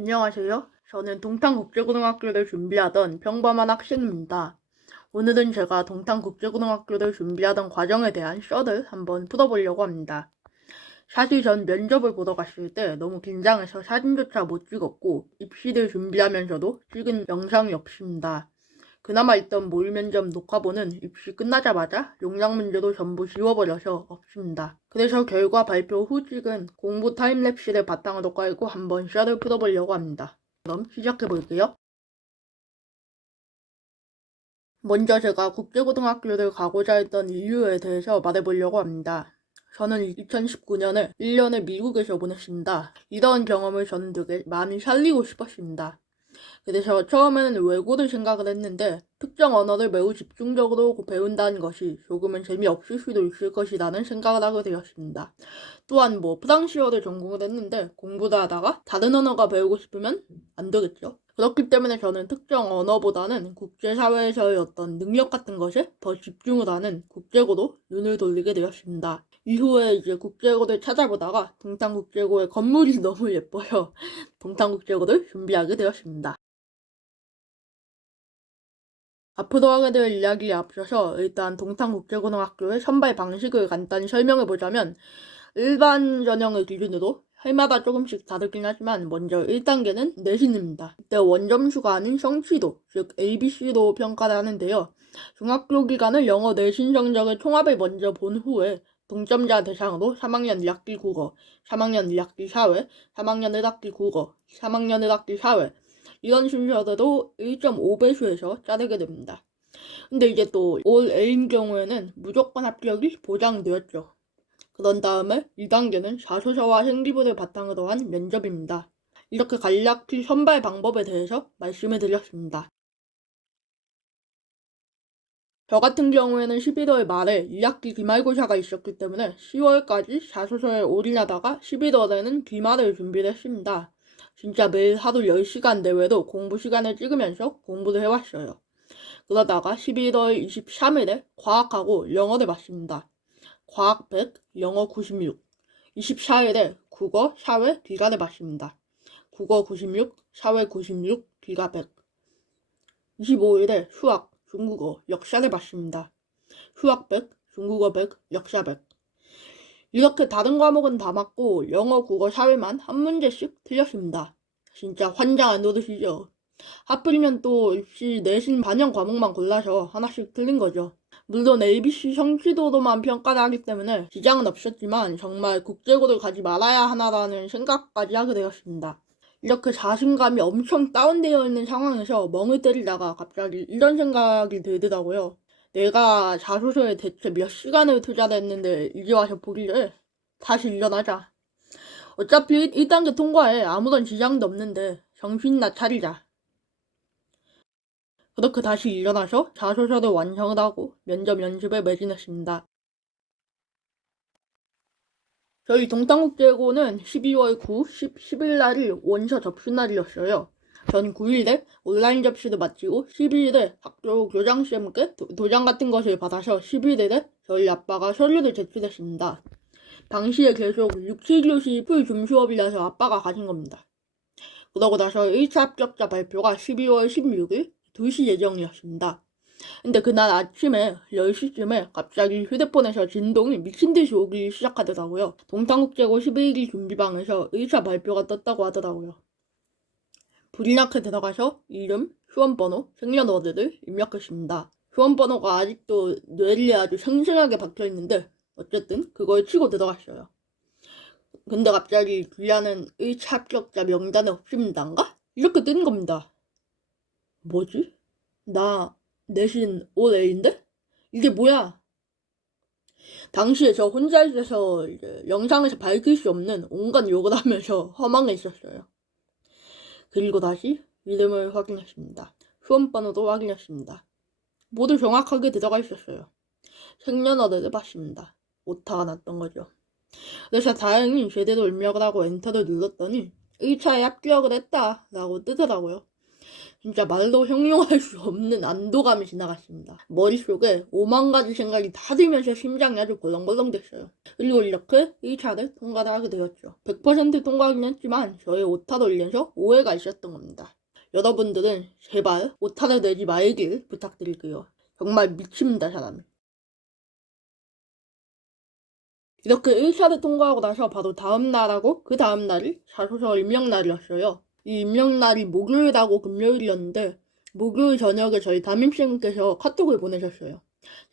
안녕하세요. 저는 동탄국제고등학교를 준비하던 평범한 학생입니다. 오늘은 제가 동탄국제고등학교를 준비하던 과정에 대한 썰을 한번 풀어보려고 합니다. 사실 전 면접을 보러 갔을 때 너무 긴장해서 사진조차 못 찍었고 입시를 준비하면서도 찍은 영상이 없습니다. 그나마 있던 모의 면접 녹화본은 입시 끝나자마자 용량 문제도 전부 지워버려서 없습니다. 그래서 결과 발표 후 찍은 공부 타임랩스를 바탕으로 깔고 한번 썰을 풀어보려고 합니다. 그럼 시작해볼게요. 먼저 제가 국제고등학교를 가고자 했던 이유에 대해서 말해보려고 합니다. 저는 2019년에 1년을 미국에서 보냈습니다. 이런 경험을 저는 되게 많이 살리고 싶었습니다. 그래서 처음에는 외고를 생각을 했는데 특정 언어를 매우 집중적으로 배운다는 것이 조금은 재미없을 수도 있을 것이라는 생각을 하게 되었습니다. 또한 프랑스어를 전공을 했는데 공부를 하다가 다른 언어가 배우고 싶으면 안 되겠죠. 그렇기 때문에 저는 특정 언어보다는 국제사회에서의 어떤 능력 같은 것에 더 집중을 하는 국제고로 눈을 돌리게 되었습니다. 이후에 이제 국제고를 찾아보다가 동탄국제고의 건물이 너무 예뻐요. 동탄국제고를 준비하게 되었습니다. 앞으로 하게 될 이야기에 앞서서 일단 동탄국제고등학교의 선발 방식을 간단히 설명해보자면 일반 전형을 기준으로 해마다 조금씩 다르긴 하지만 먼저 1단계는 내신입니다. 이때 원점수가 아닌 성취도, 즉 ABC로 평가를 하는데요. 중학교 기간을 영어 내신 성적의 총합을 먼저 본 후에 동점자 대상으로 3학년 1학기 국어, 3학년 1학기 사회, 3학년 1학기 국어, 3학년 1학기 사회 이런 순서대로 1.5배수에서 자르게 됩니다. 근데 이제 또 올 A인 경우에는 무조건 합격이 보장되었죠. 그런 다음에 2단계는 자소서와 생기부를 바탕으로 한 면접입니다. 이렇게 간략히 선발 방법에 대해서 말씀해 드렸습니다. 저 같은 경우에는 11월 말에 2학기 기말고사가 있었기 때문에 10월까지 자소서에 올인하다가 11월에는 기말을 준비를 했습니다. 진짜 매일 하루 10시간 내외로 공부 시간을 찍으면서 공부를 해왔어요. 그러다가 11월 23일에 과학하고 영어를 봤습니다. 과학 100, 영어 96. 24일에 국어, 사회, 기가를 봤습니다. 국어 96, 사회 96, 기가 100. 25일에 수학, 중국어, 역사를 봤습니다. 수학 100, 중국어 100, 역사 100. 이렇게 다른 과목은 다 맞고 영어, 국어, 사회만 한 문제씩 틀렸습니다. 진짜 환장 안 오르시죠? 하필이면 또 입시 내신 반영 과목만 골라서 하나씩 틀린 거죠. 물론 ABC 성취도로만 평가를 하기 때문에 지장은 없었지만 정말 국제고를 가지 말아야 하나라는 생각까지 하게 되었습니다. 이렇게 자신감이 엄청 다운되어 있는 상황에서 멍을 때리다가 갑자기 이런 생각이 들더라고요. 내가 자소서에 대체 몇 시간을 투자를 했는데 이제 와서 보기를 다시 일어나자. 어차피 1단계 통과에 아무런 지장도 없는데 정신이나 차리자. 그렇게 다시 일어나서 자소서를 완성을 하고 면접 연습에 매진했습니다. 저희 동탄국제고는 12월 9, 10, 10일 날이 원서 접수 날이었어요. 전 9일에 온라인 접수를 마치고 11일에 학교 교장쌤께 도장 같은 것을 받아서 11일에 저희 아빠가 서류를 제출했습니다. 당시에 계속 6, 7교시 풀 줌수업이라서 아빠가 가신 겁니다. 그러고 나서 1차 합격자 발표가 12월 16일 2시 예정이었습니다. 근데 그날 아침에 10시쯤에 갑자기 휴대폰에서 진동이 미친듯이 오기 시작하더라고요. 동탄국제고 11기 준비방에서 1차 발표가 떴다고 하더라고요. 불이 나게 들어가서 이름, 수험번호, 생년월일을 입력했습니다. 수험번호가 아직도 뇌리에 아주 생생하게 박혀있는데 어쨌든 그걸 치고 들어갔어요. 근데 갑자기 귀하는 1차 합격자 명단에 없습니다인가? 이렇게 뜬 겁니다. 뭐지? 나 내신 올 A인데? 이게 뭐야? 당시에 저 혼자 있어서 이제 영상에서 밝힐 수 없는 온갖 욕을 하면서 허망해 있었어요. 그리고 다시 이름을 확인했습니다. 수험번호도 확인했습니다. 모두 정확하게 들어가 있었어요. 생년월일을 봤습니다. 오타가 났던 거죠. 그래서 다행히 제대로 입력을 하고 엔터를 눌렀더니 1차에 합격을 했다 라고 뜨더라고요. 진짜 말로 형용할 수 없는 안도감이 지나갔습니다. 머릿속에 5만 가지 생각이 다 들면서 심장이 아주 벌렁벌렁 됐어요. 그리고 이렇게 1차를 통과를 하게 되었죠. 100% 통과하긴 했지만 저의 오타로 인해서 오해가 있었던 겁니다. 여러분들은 제발 오타를 내지 말길 부탁드릴게요. 정말 미칩니다, 사람이. 이렇게 1차를 통과하고 나서 바로 다음 날하고 그 다음 날이 자소서 임명날이었어요. 이 임명날이 목요일하고 금요일이었는데 목요일 저녁에 저희 담임쌤께서 카톡을 보내셨어요.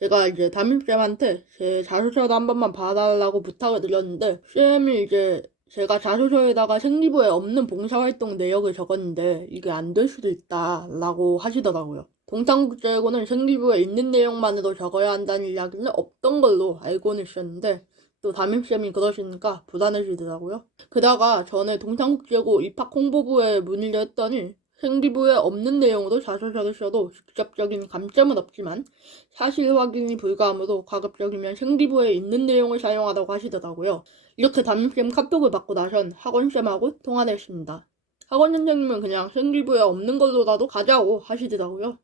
제가 이제 담임쌤한테 제 자소서도 한 번만 봐달라고 부탁을 드렸는데 쌤이 이제 제가 자소서에다가 생리부에 없는 봉사활동 내역을 적었는데 이게 안 될 수도 있다라고 하시더라고요. 동탄국제고는 생리부에 있는 내용만으로 적어야 한다는 이야기는 없던 걸로 알고는 있었는데 또 담임쌤이 그러시니까 불안해지더라고요. 게다가 전에 동탄국제고 입학홍보부에 문의를 했더니 생리부에 없는 내용으로 자소서를 써도 직접적인 감점은 없지만 사실 확인이 불가하므로 가급적이면 생리부에 있는 내용을 사용하라고 하시더라고요. 이렇게 담임쌤 카톡을 받고 나선 학원쌤하고 통화를 했습니다. 학원 선생님은 그냥 생리부에 없는 걸로라도 가자고 하시더라고요.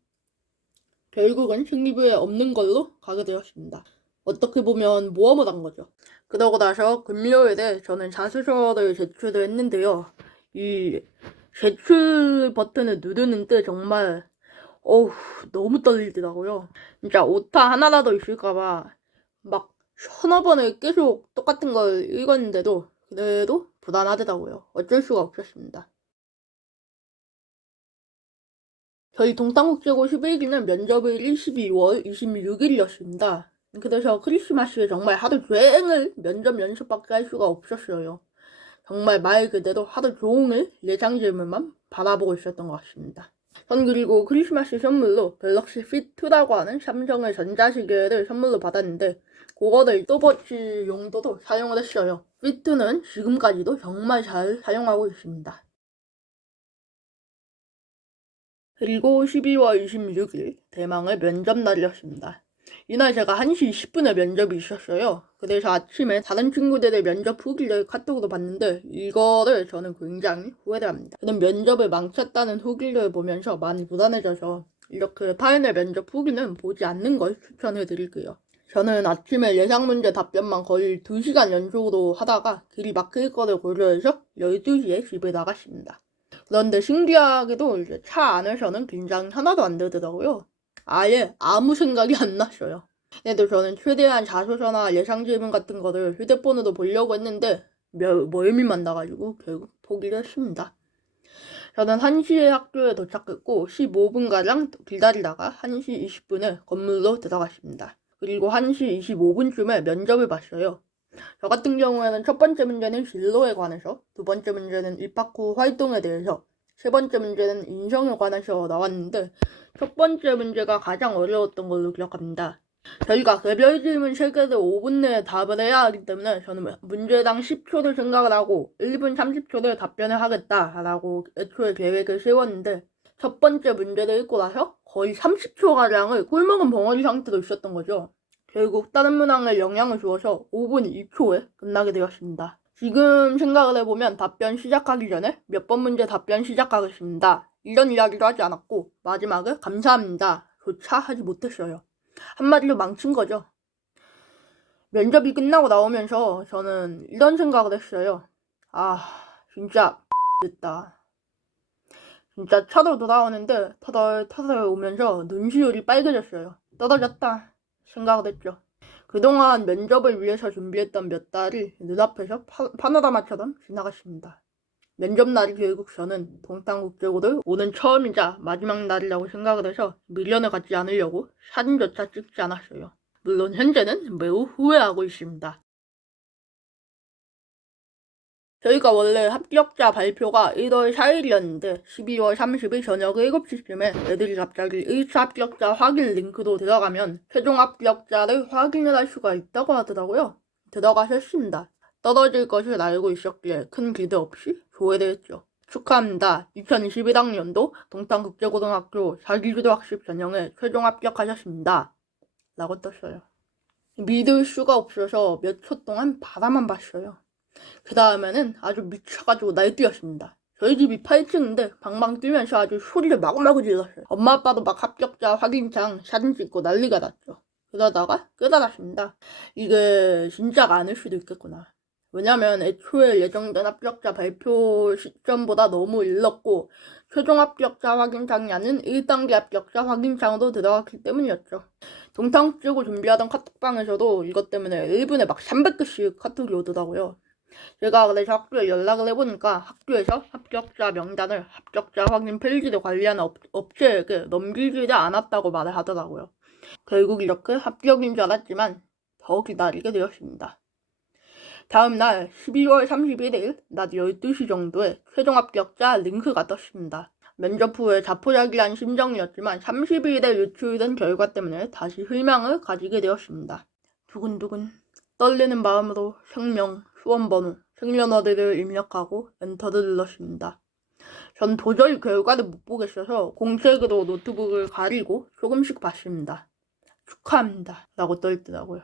결국은 생리부에 없는 걸로 가게 되었습니다. 어떻게 보면 모험을 한 거죠. 그러고 나서 금요일에 저는 자소서를 제출을 했는데요. 이 제출 버튼을 누르는데 정말 너무 떨리더라고요. 진짜 오타 하나라도 있을까봐 막 서너 번을 계속 똑같은 걸 읽었는데도 그래도 불안하더라고요. 어쩔 수가 없었습니다. 저희 동탄국제고 11기는 면접일이 12월 26일이었습니다. 그래서 크리스마스에 정말 하루 종일 면접 연습밖에 할 수가 없었어요. 정말 말 그대로 하루 종일 예상 질문만 바라보고 있었던 것 같습니다. 전 그리고 크리스마스 선물로 갤럭시 fit2라고 하는 삼성의 전자시계를 선물로 받았는데 그거를 스톱워치 용도로 사용을 했어요. fit2는 지금까지도 정말 잘 사용하고 있습니다. 그리고 12월 26일 대망의 면접날이었습니다. 이날 제가 1시 20분에 면접이 있었어요. 그래서 아침에 다른 친구들의 면접 후기를 카톡으로 봤는데 이거를 저는 굉장히 후회를 합니다. 그런 면접을 망쳤다는 후기를 보면서 많이 불안해져서 이렇게 타인의 면접 후기는 보지 않는 걸 추천해 드릴게요. 저는 아침에 예상 문제 답변만 거의 2시간 연속으로 하다가 길이 막힐 거를 고려해서 12시에 집에 나갔습니다. 그런데 신기하게도 이제 차 안에서는 긴장이 하나도 안 되더라고요. 아예 아무 생각이 안 났어요. 그래도 저는 최대한 자소서나 예상 질문 같은 거를 휴대폰으로 보려고 했는데 멀미만 나가지고 결국 포기를 했습니다. 저는 1시에 학교에 도착했고 15분가량 기다리다가 1시 20분에 건물로 들어갔습니다. 그리고 1시 25분쯤에 면접을 봤어요. 저 같은 경우에는 첫 번째 문제는 진로에 관해서, 두 번째 문제는 입학 후 활동에 대해서, 세 번째 문제는 인성에 관해서 나왔는데 첫 번째 문제가 가장 어려웠던 걸로 기억합니다. 저희가 개별 질문 3개를 5분 내에 답을 해야 하기 때문에 저는 문제당 10초를 생각을 하고 1분 30초를 답변을 하겠다라고 애초에 계획을 세웠는데 첫 번째 문제를 읽고 나서 거의 30초가량을 꿀먹은 벙어리 상태로 있었던 거죠. 결국 다른 문항에 영향을 주어서 5분 2초에 끝나게 되었습니다. 지금 생각을 해보면 답변 시작하기 전에 몇 번 문제 답변 시작하겠습니다. 이런 이야기도 하지 않았고 마지막에 감사합니다 조차 하지 못했어요. 한마디로 망친 거죠. 면접이 끝나고 나오면서 저는 이런 생각을 했어요. 진짜 됐다. 진짜 차로 돌아오는데 터덜터덜 오면서 눈시울이 빨개졌어요. 떨어졌다 생각을 했죠. 그동안 면접을 위해서 준비했던 몇 달이 눈앞에서 파노라마처럼 지나갔습니다. 면접 날이 결국 저는 동탄국제고를 오는 처음이자 마지막 날이라고 생각을 해서 미련을 갖지 않으려고 사진조차 찍지 않았어요. 물론 현재는 매우 후회하고 있습니다. 저희가 원래 합격자 발표가 1월 4일이었는데 12월 30일 저녁 7시쯤에 애들이 갑자기 1차 합격자 확인 링크로 들어가면 최종 합격자를 확인을 할 수가 있다고 하더라고요. 들어가서 했습니다. 떨어질 것을 알고 있었기에 큰 기대 없이 조회를 했죠. 축하합니다. 2021학년도 동탄국제고등학교 자기주도학습 전형에 최종 합격하셨습니다. 라고 떴어요. 믿을 수가 없어서 몇 초 동안 바라만 봤어요. 그 다음에는 아주 미쳐가지고 날뛰었습니다. 저희 집이 8층인데 방방 뛰면서 아주 소리를 마구마구 질렀어요. 엄마 아빠도 막 합격자 확인창 사진 찍고 난리가 났죠. 그러다가 깨달았습니다. 이게 진짜가 아닐 수도 있겠구나. 왜냐면 애초에 예정된 합격자 발표 시점보다 너무 일렀고 최종 합격자 확인창이 아닌 1단계 합격자 확인창도 들어갔기 때문이었죠. 동탕 쓰고 준비하던 카톡방에서도 이것 때문에 1분에 막 300개씩 카톡이 오더라고요. 제가 그래서 학교에 연락을 해보니까 학교에서 합격자 명단을 합격자 확인 페이지를 관리하는 업체에게 넘기지 않았다고 말을 하더라고요. 결국 이렇게 합격인 줄 알았지만 더 기다리게 되었습니다. 다음날 12월 31일 낮 12시 정도에 최종 합격자 링크가 떴습니다. 면접 후에 자포자기한 심정이었지만 30일에 유출된 결과 때문에 다시 희망을 가지게 되었습니다. 두근두근 떨리는 마음으로 생명, 수험번호, 생년월일을 입력하고 엔터를 눌렀습니다. 전 도저히 결과를 못 보겠어서 공책으로 노트북을 가리고 조금씩 봤습니다. 축하합니다 라고 떠있더라고요.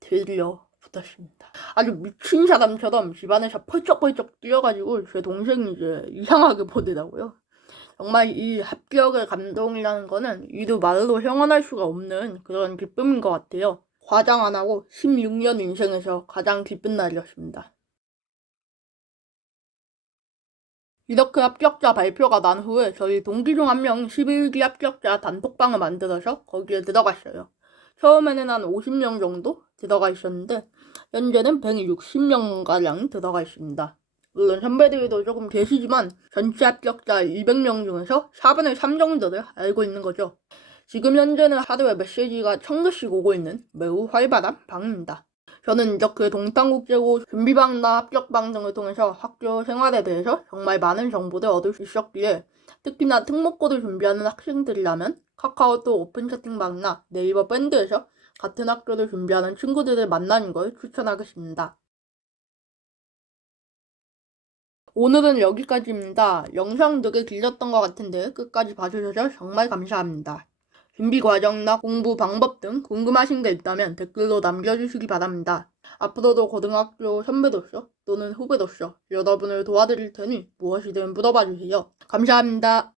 드디어 붙었습니다. 아주 미친 사람처럼 집안에서 펄쩍펄쩍 뛰어가지고 제 동생이 이제 이상하게 보더라고요. 정말 이 합격의 감동이라는 거는 이루 말로 형언할 수가 없는 그런 기쁨인 것 같아요. 과장 안 하고 16년 인생에서 가장 기쁜 날이었습니다. 이렇게 합격자 발표가 난 후에 저희 동기 중 한 명 11기 합격자 단톡방을 만들어서 거기에 들어갔어요. 처음에는 한 50명 정도 들어가 있었는데 현재는 160명가량 들어가 있습니다. 물론 선배들도 조금 계시지만 전체 합격자 200명 중에서 4분의 3 정도를 알고 있는 거죠. 지금 현재는 하루에 메시지가 1000개씩 오고 있는 매우 활발한 방입니다. 저는 이렇게 동탄국제고 준비방이나 합격방 등을 통해서 학교 생활에 대해서 정말 많은 정보를 얻을 수 있었기에 특히나 특목고를 준비하는 학생들이라면 카카오톡 오픈 채팅방이나 네이버 밴드에서 같은 학교를 준비하는 친구들을 만나는 걸 추천하겠습니다. 오늘은 여기까지입니다. 영상 되게 길었던 것 같은데 끝까지 봐주셔서 정말 감사합니다. 준비 과정이나 공부 방법 등 궁금하신 게 있다면 댓글로 남겨주시기 바랍니다. 앞으로도 고등학교 선배로서 또는 후배로서 여러분을 도와드릴 테니 무엇이든 물어봐 주세요. 감사합니다.